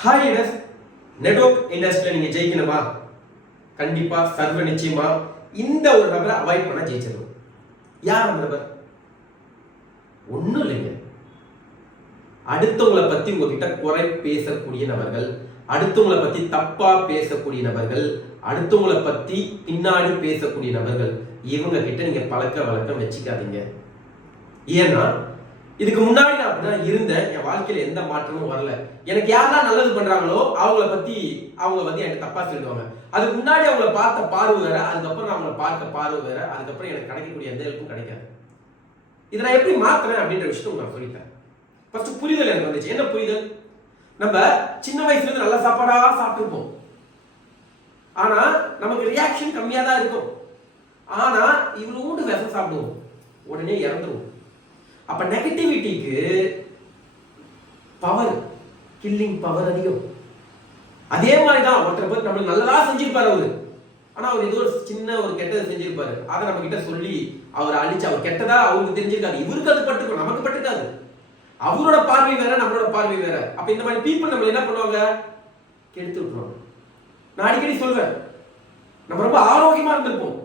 Hi leaders, network இண்டஸ்ட்ரியில் நீங்கள் ஜெயிக்கணுமா? கண்டிப்பாக சர்வ நிச்சயமா இந்த ஒரு நபரை அவாய்ட் பண்ண ஜெயிச்சிடணும். யார் அந்த நபர்? ஒன்றும் இல்லைங்க, அடுத்தவங்களை பற்றி உங்ககிட்ட குறை பேசக்கூடிய நபர்கள், அடுத்தவங்களை பற்றி தப்பா பேசக்கூடிய நபர்கள், அடுத்தவங்களை பற்றி பின்னாடி பேசக்கூடிய நபர்கள், இவங்க கிட்ட நீங்க பழக்க வழக்கம் வச்சுக்காதீங்க. ஏன்னா இதுக்கு முன்னாடி நான் அப்படிதான் இருந்தேன். என் வாழ்க்கையில எந்த மாற்றமும் வரல. எனக்கு யாரெல்லாம் நல்லது பண்றாங்களோ அவங்க வந்து எனக்கு தப்பா சொல்லுவாங்க. அதுக்கு முன்னாடி அவங்கள பார்த்த பார்வை வேற, அதுக்கப்புறம் நான் அவங்கள பார்க்க பார்வை வேற, அதுக்கப்புறம் எனக்கு கிடைக்கக்கூடிய எந்த ஹெல்ப்பும் கிடைக்காது. இதை நான் எப்படி மாத்துறேன் அப்படின்ற விஷயம் நான் சொல்லிட்டேன். ஃபர்ஸ்ட் புரிதல் எனக்கு வந்துச்சு. என்ன புரிதல்? நம்ம சின்ன வயசுல இருந்து நல்ல சாப்பாடா சாப்பிட்டுருப்போம், ஆனா நமக்கு ரியாக்ஷன் கம்மியா தான் இருக்கும். ஆனா இவ்வளவு விஷம் சாப்பிடுவோம், உடனே இறந்துருவோம். அப்ப நெகட்டிவிட்டிக்கு பவர், கில்லிங் பவர் அதிகம். அதே மாதிரிதான் ஒருத்தர் போய் நம்ம நல்லதா செஞ்சிருப்பாரு அவரு, ஆனா அவர் ஏதோ ஒரு சின்ன ஒரு கெட்டதை செஞ்சிருப்பாரு. அதை நம்ம கிட்ட சொல்லி அவரை அழிச்சு, அவர் கெட்டதா அவருக்கு தெரிஞ்சிருக்காது, இவருக்கு அது பட்டுக்கும், நமக்கு பட்டுக்காது. அவரோட பார்வை வேற, நம்மளோட பார்வை வேற. அப்ப இந்த மாதிரி பீப்புள் நம்ம என்ன பண்ணுவாங்க? கெடுத்து விட்டுருவாங்க. நான் அடிக்கடி சொல்றேன், நம்ம ரொம்ப ஆரோக்கியமா இருந்திருப்போம்,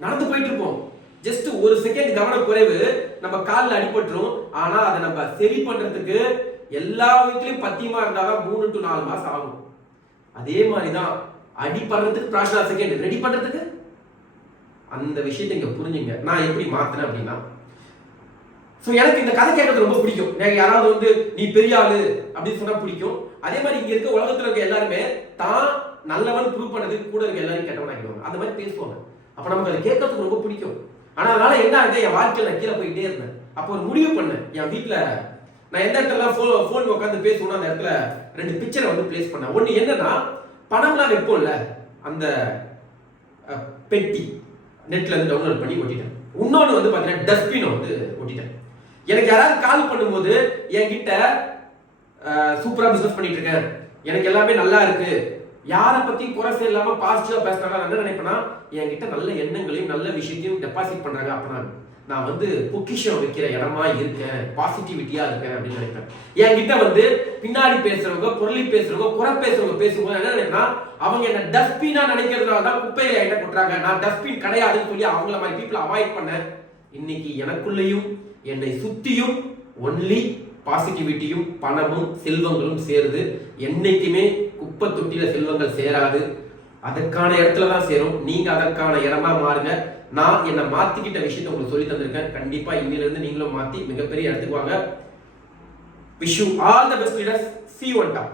நடந்து போயிட்டு இருப்போம், ஜஸ்ட் ஒரு செகண்ட் கவன குறைவு நம்ம காலில் அடிபட்டுரும். ஆனா அதை நம்ம சரி பண்றதுக்கு எல்லா வீட்லயும் பத்தியமா இருந்தாதான் 3 to 4 மாசம் ஆகும். அதே மாதிரிதான் அடிபடுறதுக்கு பிராஷனா செகண்ட், ரெடி பண்றதுக்கு. அந்த விஷயத்தை இங்க புரிஞ்சுங்க. நான் எப்படி மாத்தினேன் அப்படின்னா, எனக்கு இந்த கதை கேட்கறது ரொம்ப பிடிக்கும். யாராவது வந்து நீ பெரிய ஆளு அப்படின்னு சொன்னா பிடிக்கும். அதே மாதிரி இங்க இருக்க உலகத்துல இருக்க எல்லாருமே தான் நல்லவன் ப்ரூவ் பண்ணதுக்கு கூட இருக்க எல்லாரும் கெட்டவன் ஆகிடுவாங்க. அந்த மாதிரி பேசுவாங்க. அப்ப நமக்கு அதை கேட்கறதுக்கு ரொம்ப பிடிக்கும். ஆனா அதனால என்ன ஆகுது, என் வாழ்க்கையில நான் கீழே போயிட்டே இருந்தேன். அப்போ ஒரு முடிவு பண்ணேன். என் வீட்டுல நான் எந்த இடத்துல போன் உட்காந்து பேசுவோம், அந்த இடத்துல 2 பிக்சரை வந்து பிளேஸ் பண்ணேன். ஒண்ணு என்னன்னா, பணம்லாம் வைப்போம்ல, அந்த பெட்டி நெட்ல இருந்து டவுன்லோட் பண்ணி ஒட்டிட்டேன். இன்னொன்னு வந்து பாத்தீங்கன்னா டஸ்ட்பினை வந்து ஒட்டிட்டேன். எனக்கு யாராவது கால் பண்ணும்போது என்கிட்ட சூப்பரா பிசினஸ் பண்ணிட்டு இருக்கேன், எனக்கு எல்லாமே நல்லா இருக்கு, யாரை பத்தி குறை இல்லாம பாசிட்டிவா பேசுறாங்க, நான் என்ன நினைப்பேன்னா, என்கிட்ட நல்ல எண்ணங்களையும் நல்ல விஷயத்தையும் டெபாசிட் பண்றாங்க, அப்படின்னா நான் வந்து பொக்கிஷம் வைக்கிற இடமா இருக்கேன், பாசிட்டிவிட்டியா இருக்கேன் அப்படின்னு நினைப்பேன். என்கிட்ட வந்து பின்னாடி பேசுறவங்க, பொருளி பேசுறவங்க, குறை பேசுறவங்க பேசும்போது என்ன நினைப்பேன்னா, அவங்க என்ன டஸ்ட்பினா நினைக்கிறதுனால தான் குப்பையை என்ன கொட்டுறாங்க, நான் டஸ்ட்பின் கிடையாதுன்னு சொல்லி அவங்கள மாதிரி பீப்புள் அவாய்ட் பண்ணேன். இன்னைக்கு எனக்குள்ளேயும் என்னை சுத்தியும் ஒன்லி பாசிட்டிவிட்டியும் பணமும் செல்வங்களும் சேருது. என்னைக்குமே குப்பை தொட்டியில செல்வங்கள் சேராது, அதற்கான இடத்துல தான் சேரும். நீங்க அதற்கான இடமா மாறுங்க. நான் என்னை மாத்திக்கிட்ட விஷயத்தை உங்களுக்கு சொல்லி தந்திருக்கேன். கண்டிப்பா இன்னில இருந்து நீங்களும் மாத்தி மிகப்பெரிய இடத்துக்கு வாங்க. Wish you all the best leaders. See you on top.